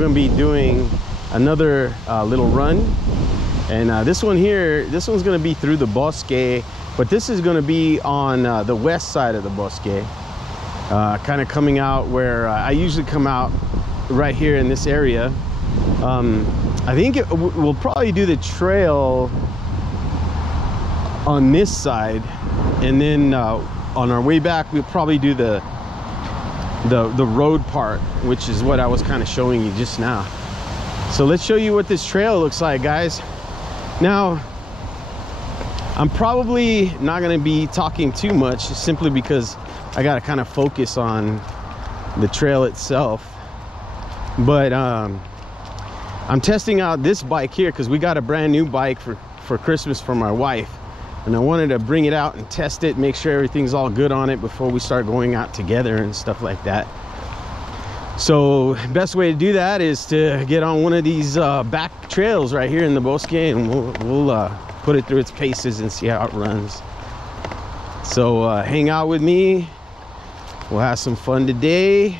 we're gonna be doing another little run. And this one here, this one's gonna be through the bosque, but this is gonna be on the west side of the bosque. Kind of coming out where I usually come out, right here in this area. I think we'll probably do the trail on this side, and then on our way back we'll probably do the road part, which is what I was kind of showing you just now. So let's show you what this trail looks like, guys. Now, I'm probably not going to be talking too much, simply because I got to kind of focus on the trail itself. But I'm testing out this bike here because we got a brand new bike for Christmas for my wife, and I wanted to bring it out and test it, make sure everything's all good on it before we start going out together and stuff like that. So best way to do that is to get on one of these back trails right here in the bosque, and we'll put it through its paces and see how it runs. So hang out with me, we'll have some fun today.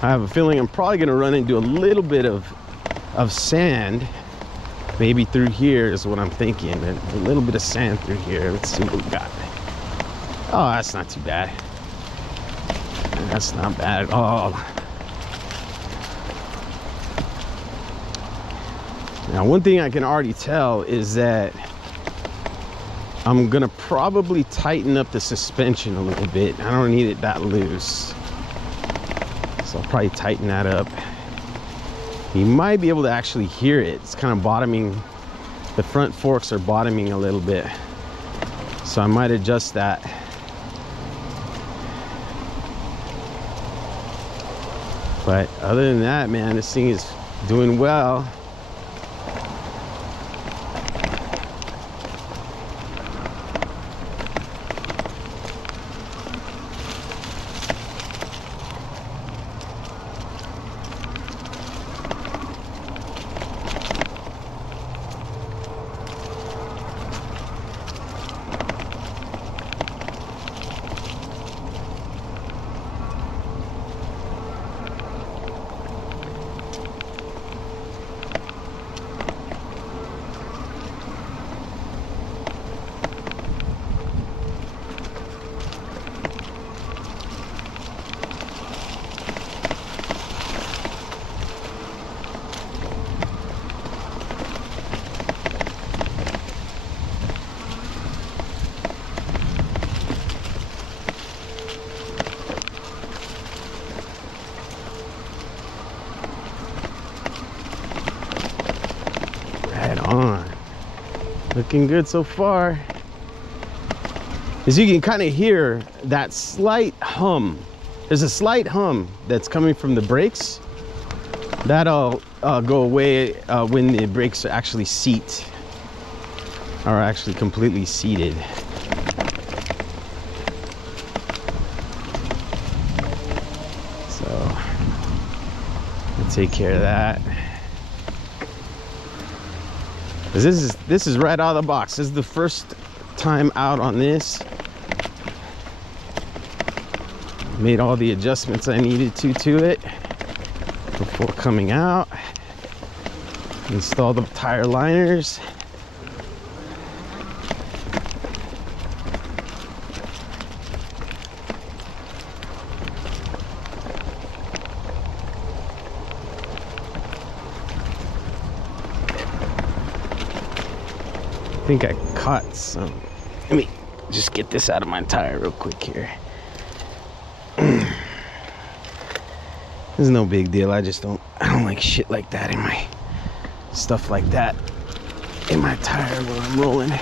I have a feeling I'm probably going to run into a little bit of sand. Maybe through here is what I'm thinking. A little bit of sand through here. Let's see what we got. Oh, that's not too bad. That's not bad at all. Now, one thing I can already tell is that I'm going to probably tighten up the suspension a little bit. I don't need it that loose. So I'll probably tighten that up. You might be able to actually hear it. It's kind of bottoming. The front forks are bottoming a little bit. So I might adjust that. But other than that, man, this thing is doing well. Looking good so far. As you can kind of hear that slight hum. There's a slight hum that's coming from the brakes. That'll go away when the brakes actually seat, are actually completely seated. So we'll take care of that. This is right out of the box. This is the first time out on this. Made all the adjustments I needed to it before coming out. Installed the tire liners. I think I caught some. Let me just get this out of my tire real quick here. This is no big deal. I don't like shit like that in my stuff like that in my tire when I'm rolling.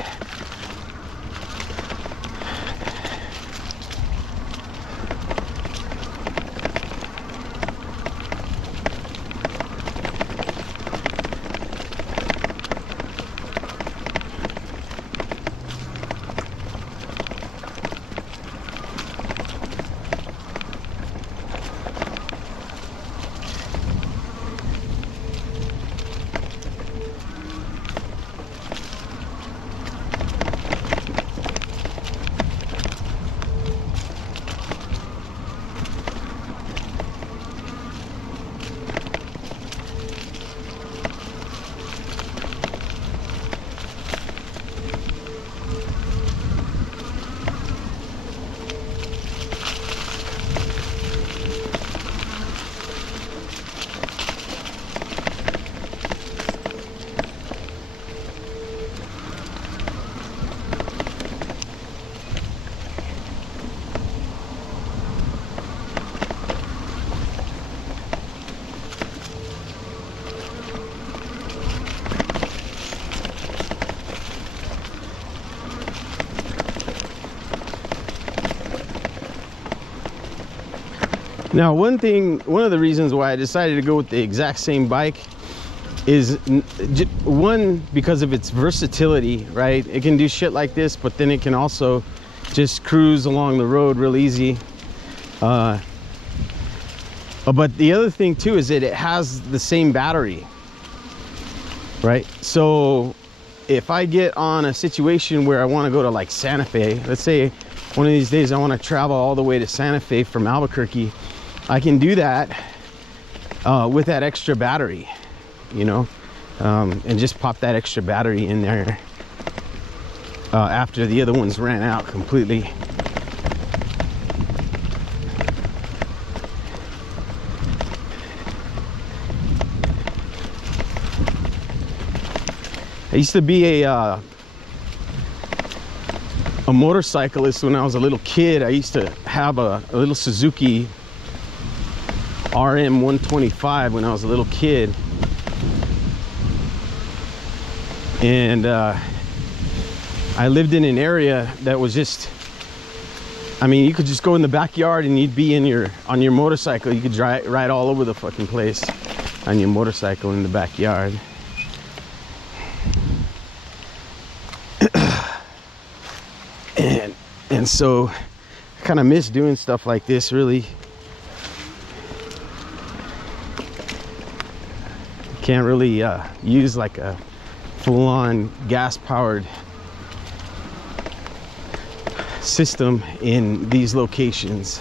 Now, one of the reasons why I decided to go with the exact same bike is one, because of its versatility, right? It can do shit like this, but then it can also just cruise along the road real easy. But the other thing too is that it has the same battery, right? So if I get on a situation where I want to go to like Santa Fe, let's say one of these days I want to travel all the way to Santa Fe from Albuquerque, I can do that with that extra battery, you know, and just pop that extra battery in there after the other ones ran out completely. I used to be a motorcyclist when I was a little kid. I used to have a little Suzuki RM 125 when I was a little kid, and I lived in an area that was just, I mean, you could just go in the backyard and you'd be on your motorcycle. You could ride all over the fucking place on your motorcycle in the backyard. And so I kind of miss doing stuff like this, really. Can't really use like a full-on gas-powered system in these locations.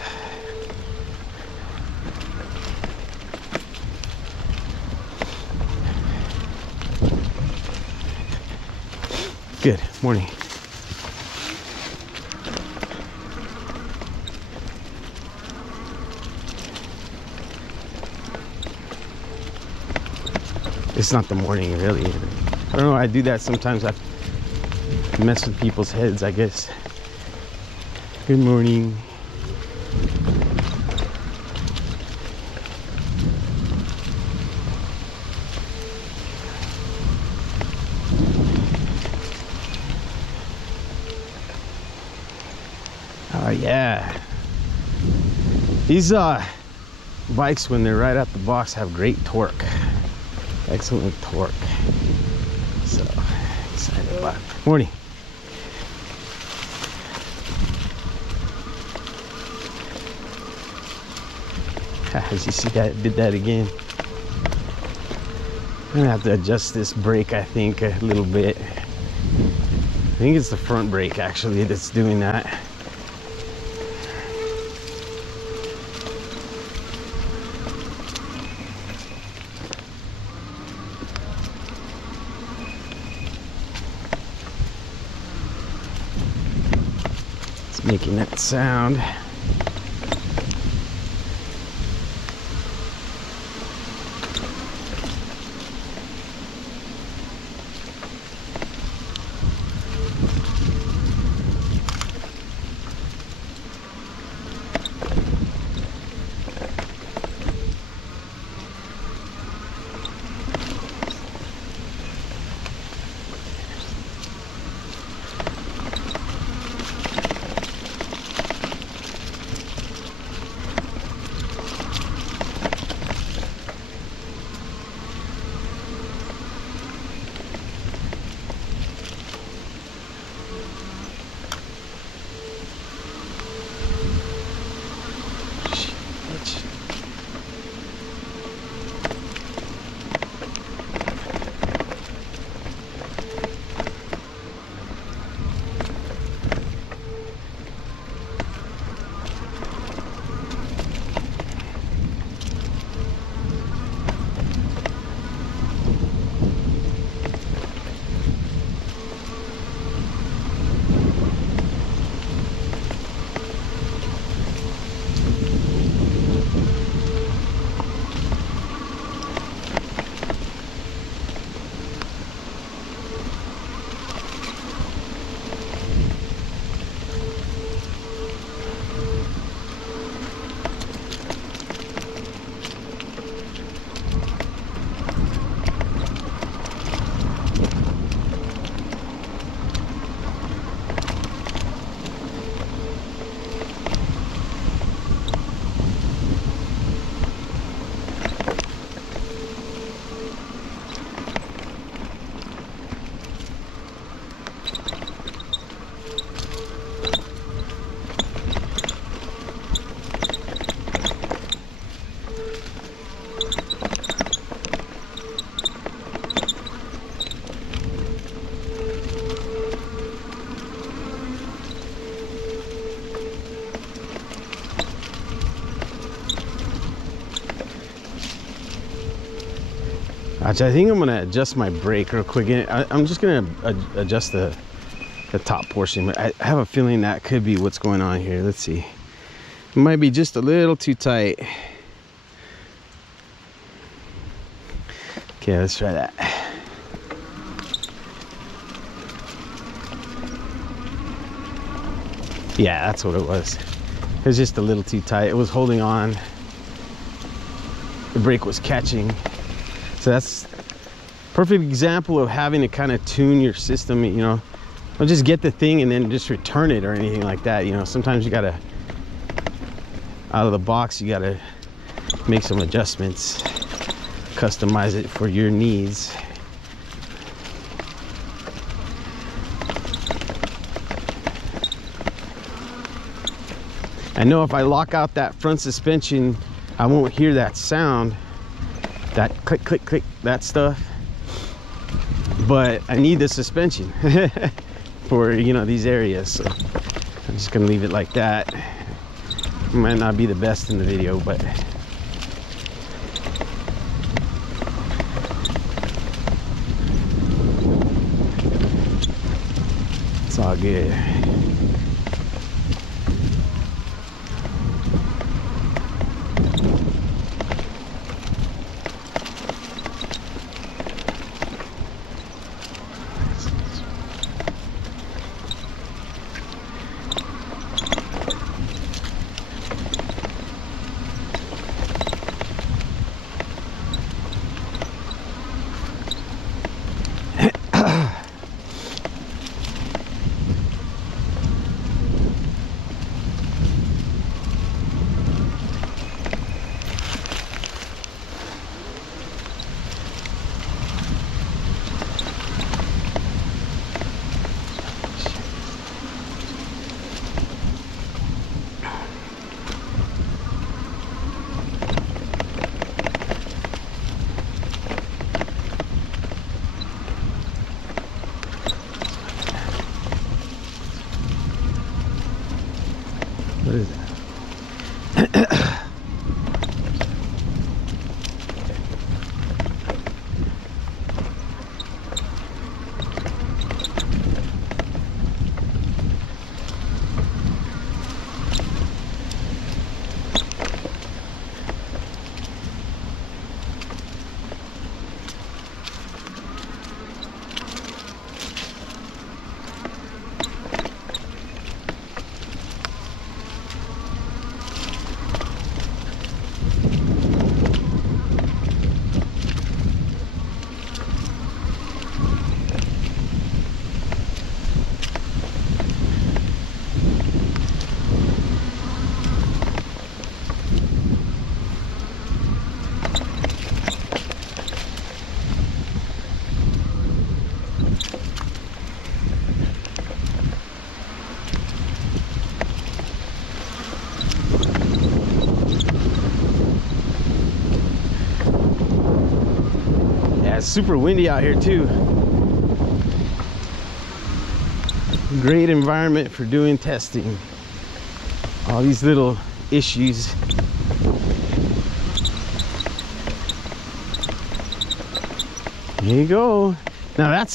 Good morning. It's not the morning, really. I don't know, I do that sometimes. I mess with people's heads, I guess. Good morning. Oh yeah. These bikes, when they're right out the box, have great torque. Excellent torque. So excited about it. Morning. As you see, that did that again. I'm gonna have to adjust this brake, I think, a little bit. I think it's the front brake actually that's doing that. Making that sound. Actually, I think I'm gonna adjust my brake real quick. I'm just gonna adjust the top portion, but I have a feeling that could be what's going on here. Let's see. It might be just a little too tight. Okay, let's try that. Yeah, that's what it was. It was just a little too tight. It was holding on. The brake was catching. So that's perfect example of having to kind of tune your system, you know. Don't just get the thing and then just return it or anything like that, you know. Sometimes you gotta, out of the box, you gotta make some adjustments, customize it for your needs. I know if I lock out that front suspension, I won't hear that sound, that click, click, click, that stuff. But I need the suspension for, you know, these areas. So I'm just gonna leave it like that. It might not be the best in the video, but it's all good. What is that? It's super windy out here too. Great environment for doing testing. All these little issues. There you go. Now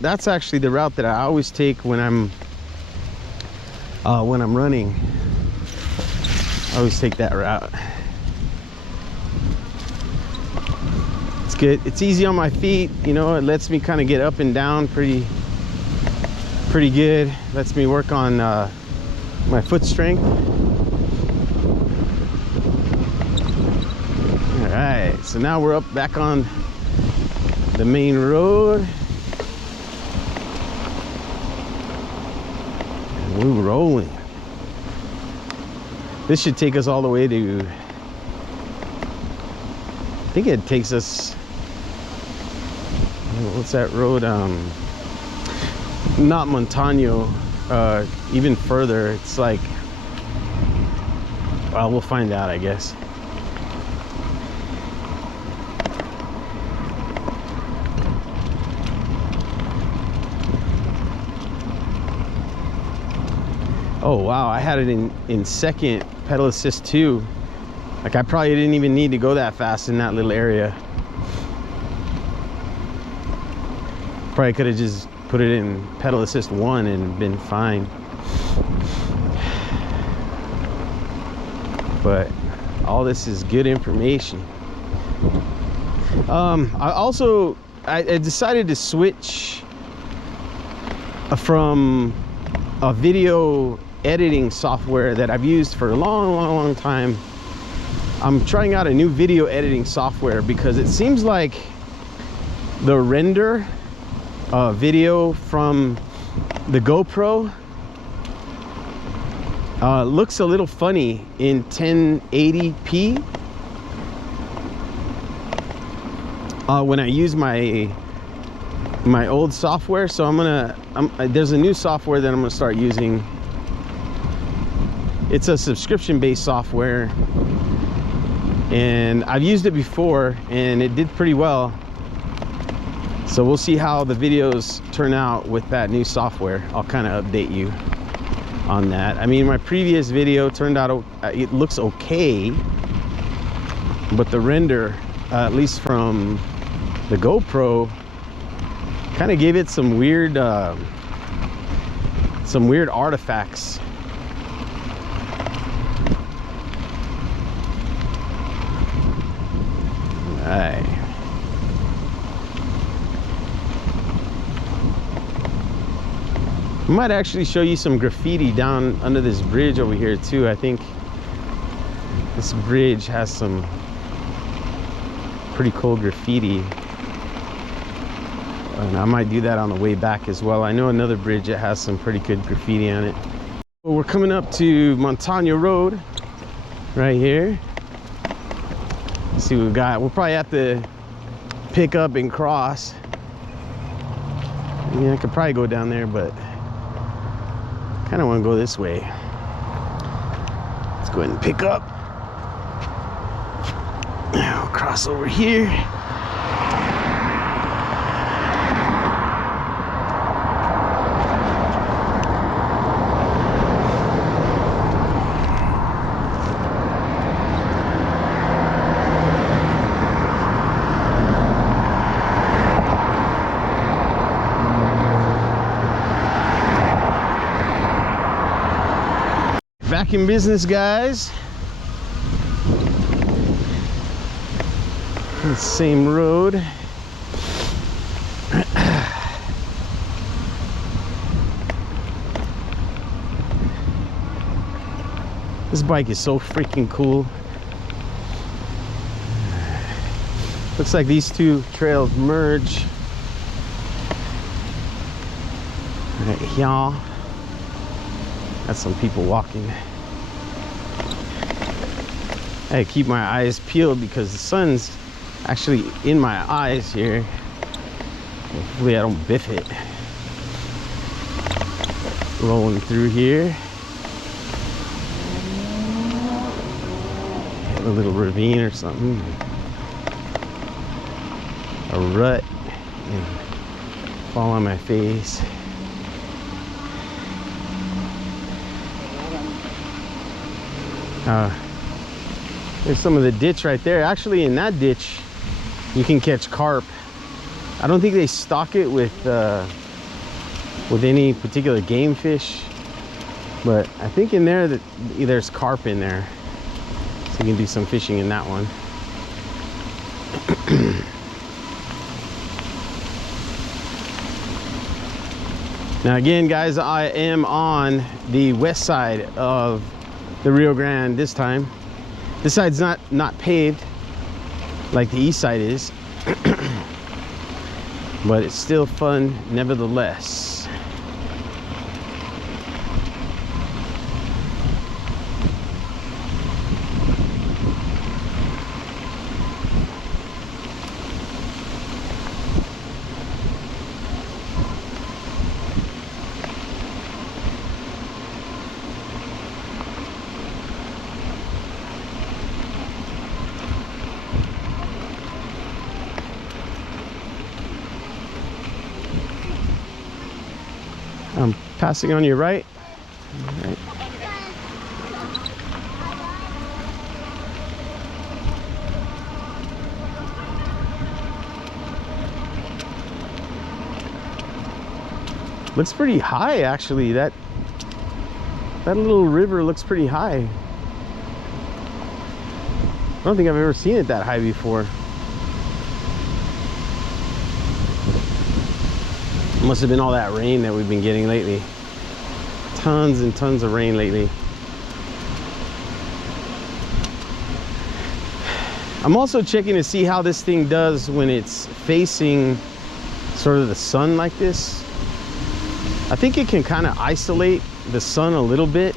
that's actually the route that I always take when I'm running. I always take that route. Good. It's easy on my feet, you know. It lets me kind of get up and down pretty good. Lets me work on my foot strength. All right, so now we're up back on the main road and we're rolling. This should take us all the way to, I think it takes us, what's that road? Not Montano, even further. It's like, well, we'll find out, I guess. Oh wow, I had it in second pedal assist too. Like I probably didn't even need to go that fast in that little area. Probably could have just put it in pedal assist 1 and been fine. But all this is good information. I decided to switch from a video editing software that I've used for a long time. I'm trying out a new video editing software because it seems like the render video from the GoPro looks a little funny in 1080p when I use my old software. So there's a new software that I'm gonna start using. It's a subscription-based software, and I've used it before and it did pretty well. So we'll see how the videos turn out with that new software. I'll kind of update you on that. I mean, my previous video turned out, it looks okay, but the render, at least from the GoPro, kind of gave it some weird artifacts. All right. I might actually show you some graffiti down under this bridge over here too. I think this bridge has some pretty cool graffiti, and I might do that on the way back as well. I know another bridge that has some pretty good graffiti on it. Well, we're coming up to Montana Road right here. Let's see what we've got. We'll probably have to pick up and cross. Yeah, I could probably go down there, but kind of want to go this way. Let's go ahead and pick up. I'll cross over here. Back in business, guys. The same road. This bike is so freaking cool. Looks like these two trails merge right here. Got some people walking. I keep my eyes peeled because the sun's actually in my eyes here. Hopefully I don't biff it. Rolling through here. Hit a little ravine or something. A rut and fall on my face. There's some of the ditch right there. Actually, in that ditch, you can catch carp. I don't think they stock it with any particular game fish, but I think in there that there's carp in there, so you can do some fishing in that one. Now again, guys, I am on the west side of the Rio Grande this time. This side's not paved like the east side is, but it's still fun nevertheless. I'm passing on your right. All right. Looks pretty high, actually. That little river looks pretty high. I don't think I've ever seen it that high before. Must have been all that rain that we've been getting lately. Tons and tons of rain lately. I'm also checking to see how this thing does when it's facing sort of the sun like this. I think it can kind of isolate the sun a little bit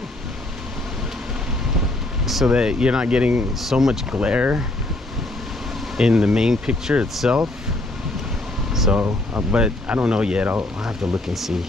so that you're not getting so much glare in the main picture itself. So, but I don't know yet. I'll have to look and see.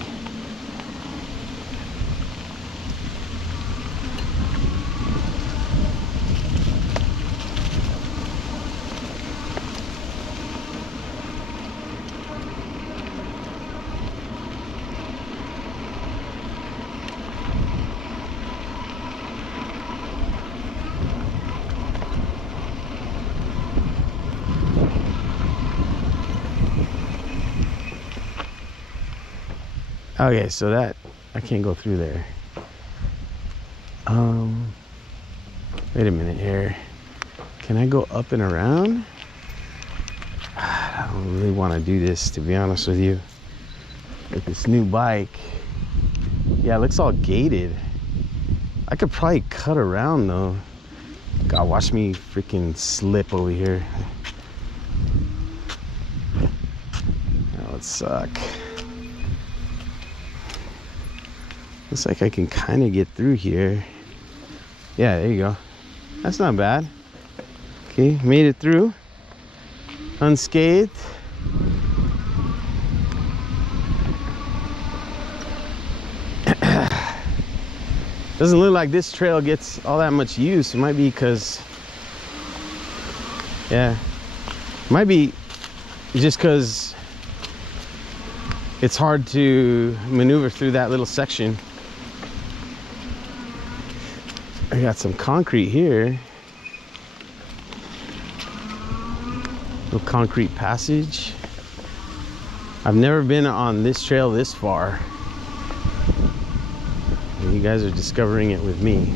Okay, so that I can't go through there. Wait a minute here. Can I go up and around? I don't really want to do this, to be honest with you. With this new bike. Yeah, it looks all gated. I could probably cut around though. God, watch me freaking slip over here. That would suck. Looks like I can kind of get through here. Yeah, there you go. That's not bad. Okay, made it through unscathed. Doesn't look like this trail gets all that much use. It might be because, yeah, might be just because it's hard to maneuver through that little section. I got some concrete here. Little concrete passage. I've never been on this trail this far. And you guys are discovering it with me.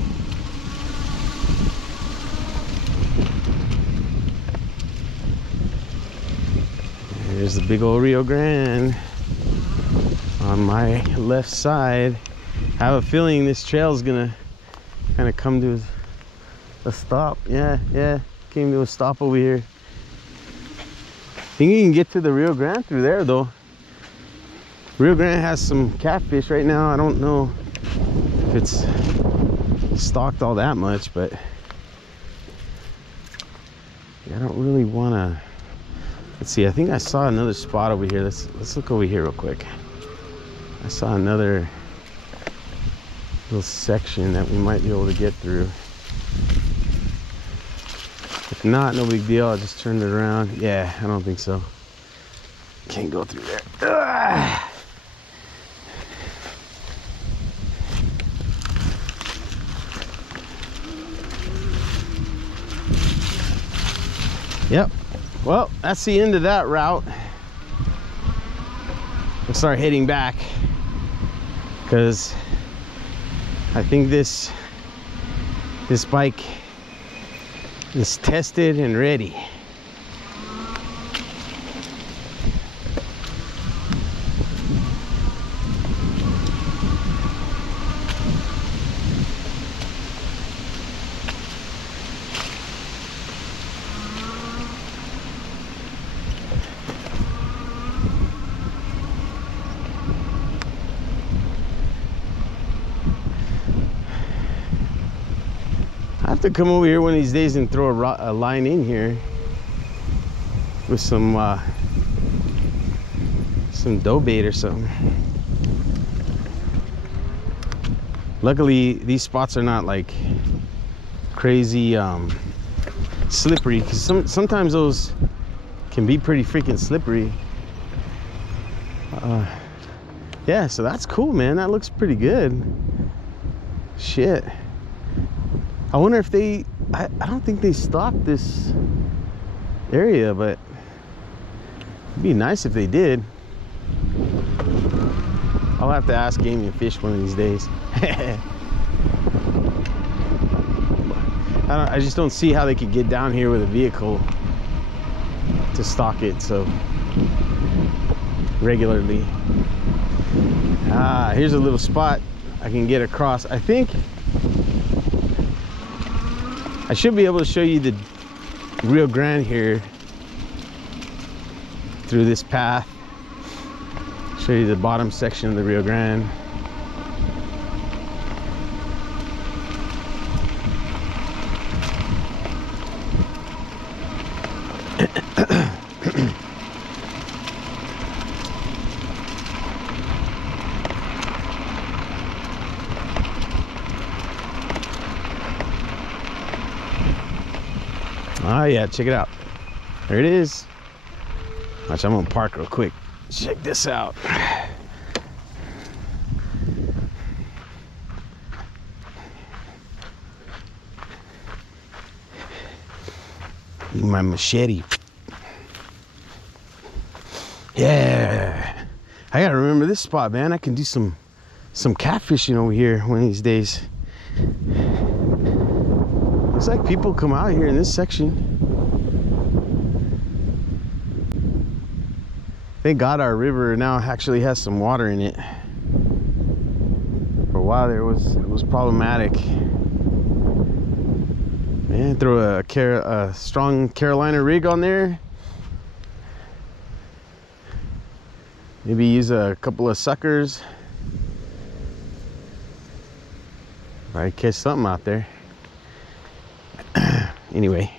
There's the big old Rio Grande on my left side. I have a feeling this trail is gonna kind of come to a stop. Yeah, came to a stop over here. I think you can get to the Rio Grande through there though. Rio Grande has some catfish right now. I don't know if it's stocked all that much, but yeah, I don't really want to. Let's see, I think I saw another spot over here. Let's look over here real quick. I saw another little section that we might be able to get through. If not, no big deal. I'll just turn it around. Yeah, I don't think so. Can't go through there. Ugh. Yep. Well, that's the end of that route. We'll start heading back because I think this bike is tested and ready. I have to come over here one of these days and throw a line in here with some dough bait or something. Luckily, these spots are not like crazy slippery, because sometimes those can be pretty freaking slippery. Yeah, so that's cool, man. That looks pretty good. Shit. I wonder if they, I don't think they stocked this area, but it'd be nice if they did. I'll have to ask Game and Fish one of these days. I just don't see how they could get down here with a vehicle to stock it so regularly. Here's a little spot I can get across. I think I should be able to show you the Rio Grande here through this path. Show you the bottom section of the Rio Grande. Oh yeah, check it out. There it is. Watch, I'm gonna park real quick. Check this out. My machete. Yeah. I gotta remember this spot, man. I can do some catfishing over here one of these days. Looks like people come out here in this section. Thank God our river now actually has some water in it. For a while there it was problematic. Man, throw a strong Carolina rig on there. Maybe use a couple of suckers. Probably catch something out there. Anyway.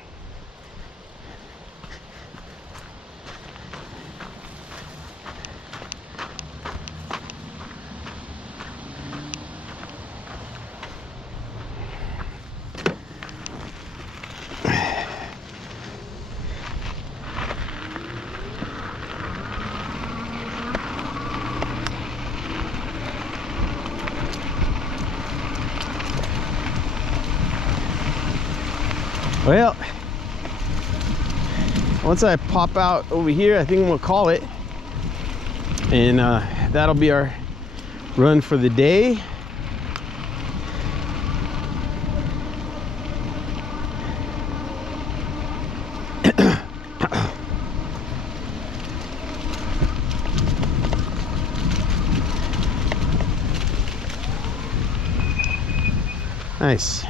Well, once I pop out over here, I think we'll call it. And that'll be our run for the day. Nice.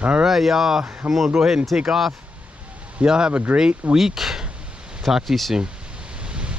All right, y'all, I'm gonna go ahead and take off. Y'all have a great week. Talk to you soon.